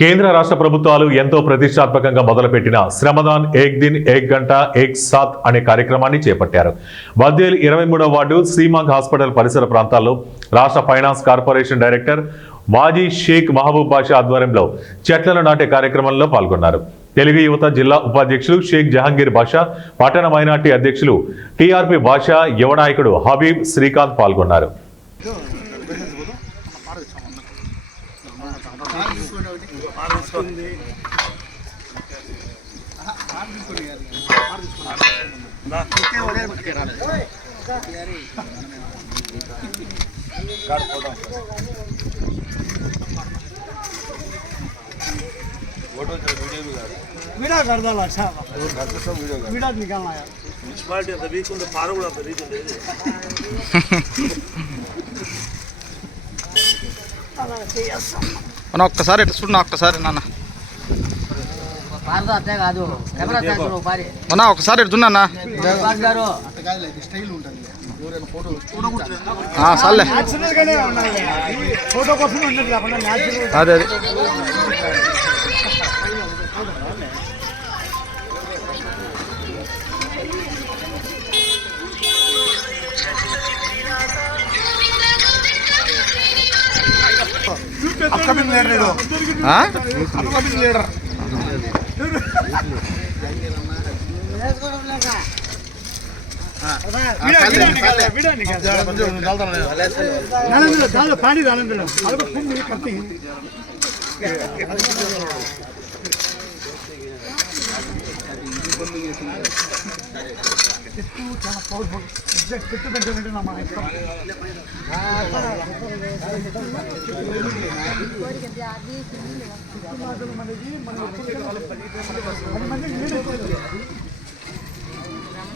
కేంద్ర రాష్ట్ర ప్రభుత్వాలు ఎంతో ప్రతిష్టాత్మకంగా మొదలుపెట్టిన శ్రమదాన్ ఏక్ దిన్ ఏక్ గంట ఏక్ సాత్ అనే కార్యక్రమాన్ని చేపట్టారు. బద్వేల్ 23వ వార్డు శ్రీమాంగ్ హాస్పిటల్ పరిసర ప్రాంతాల్లో రాష్ట్ర ఫైనాన్స్ కార్పొరేషన్ డైరెక్టర్ వాజీ షేక్ మహబూబ్ బాషా ఆధ్వర్యంలో చెట్లను నాటే కార్యక్రమంలో పాల్గొన్నారు. తెలుగు యువత జిల్లా ఉపాధ్యక్షులు షేక్ జహాంగీర్ బాషా, పట్టణ మైనార్టీ అధ్యక్షులు టీఆర్పీ బాషా, యువ నాయకుడు హబీబ్ శ్రీకాంత్ పాల్గొన్నారు. वीडियो कर दो अच्छा वीडियो निकालना यार municipality of the week on the forward of the region అన్న ఒక్కసారి ఎట్లా చూడు, ఒక్కసారి నాన్న అన్న ఒకసారి ఎడుతున్నా సార్లే ఫోటో కోసం అదే అదే upcoming leader upcoming leader video निकाल पानी डाल दो करती చాలా పవర్ఫుల్ ఎగ్జాక్ట్ ఫిట్ పెట్టినట్టు నా మన ఇష్టం మనకి